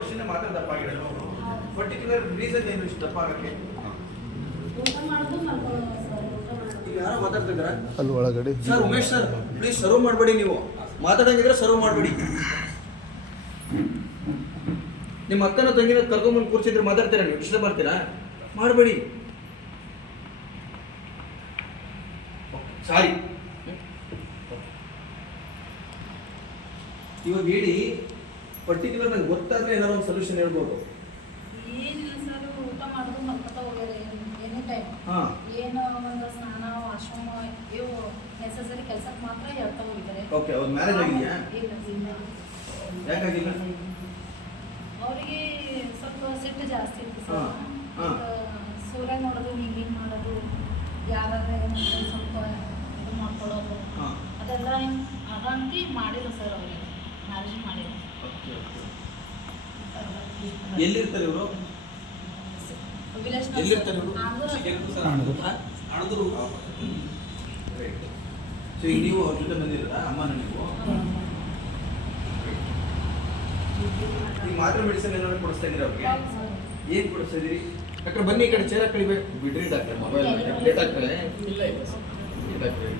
ಮಾತ್ರ ದಪ್ಪ ಆಗಿದೆ. ಪರ್ಟಿಕ್ಯುಲರ್ ರೀಸನ್ ಏನು ಇಷ್ಟು ದಪ್ಪ ಆಗಕ್ಕೆ? ಯಾರೋ ಮಾತಾಡ್ತಿದ್ದೀರಾ ಅಲ್ಲಿ ಒಳಗಡೆ? Sir Umesh sir, please serve ಮಾಡಬೇಡಿ. ನೀವು ಮಾತಾಡಂಗಿದ್ರೆ ಸರ್ವ್ ಮಾಡಬೇಡಿ. ನಿಮ್ಮ ಅಕ್ಕನ ತಂಗಿನ ಕರ್ಕೊಂಬಂದು ಕೂರ್ಸಿದ್ರೆ ಮಾತಾಡ್ತೀರಾ? ನೀವು ಡಿಸ್ಟರ್ಬ್ ಮಾಡ್ತೀರಾ? ಮಾಡಬೇಡಿ. ಸಾರಿ. ಇವಾಗ ಹೇಳಿ, ಪರ್ಟಿಕ್ಯುಲರ್ ನಂಗೆ ಗೊತ್ತಾದ್ರೆ ಏನಾದ್ರು ಒಂದು ಸೊಲ್ಯೂಷನ್ ಹೇಳ್ಬೋದು. ಏನಿಲ್ಲ ಸರ್, ಊಟ ಮಾಡೋದು ಮಲ್ಕೋತಾ ಹೋಗ್ಯಾರ ಎನಿ ಟೈಮ್. ಹಾಂ, ಏನು ಒಂದು ಸ್ನಾನ ವಾಶ್ರೂಮ್ ಇವು ನೆಸಸರಿ ಕೆಲಸಕ್ಕೆ ಮಾತ್ರ ಹೇಳ್ತಾ ಹೋಗಿದ್ದಾರೆ. ಓಕೆ. ಅವ್ರ ಮ್ಯಾರೇಜ್ ಆಗಿದೆಯಾ? ಇಲ್ಲ ಇಲ್ಲ. ಯಾಕಾಗಿಲ್ಲ? ಅವರಿಗೆ ಸ್ವಲ್ಪ ಸಿಟ್ಟು ಜಾಸ್ತಿ ಇತ್ತು ಸರ್. ಹಾಂ. ಸೂರ್ಯ ನೋಡೋದು, ಹಿಂಗೆ ಮಾಡೋದು, ಯಾರಾದ್ರೆ ಏನಂದ್ರೆ ಸ್ವಲ್ಪ ಇದು ಮಾಡ್ಕೊಳ್ಳೋದು, ಹಾಂ, ಅದೆಲ್ಲ ಅದಂತಿ ಮಾಡಿಲ್ಲ ಸರ್. ಅವರಿಗೆ ಮ್ಯಾರೇಜ್ ಮಾಡಿಲ್ಲ. Okay okay. ಎಲ್ಲಿರ್ತಾರೆ ಇವರು? ವಿಲೇಜ್ ಎಲ್ಲಿರ್ತಾರೆ ಇವರು? ಸೊ ಈಗ ನೀವು ಅವ್ರ ಜೊತೆ ಬಂದಿದ್ದೀರಾ? ಅಮ್ಮನ ನೀವು ಈಗ ಮಾತ್ರ ಮೆಡಿಸಿನ್ ಏನಾದ್ರು ಕೊಡಿಸ್ತಾ ಇದ್ದೀರಾ ಅವ್ರಿಗೆ? ಏನು ಕೊಡಿಸ್ತಾ ಇದ್ದೀರಿ? ಡಾಕ್ಟರ್ ಬನ್ನಿ, ಈ ಕಡೆ ಚೇರ ಕಳಿಬೇಕು. ಬಿಡ್ರಿ ಡಾಕ್ಟರ್, ಮೊಬೈಲ್ ಡಾಕ್ಟ್ರೆ. ಇಲ್ಲ ಡಾಕ್ಟ್ರೆ.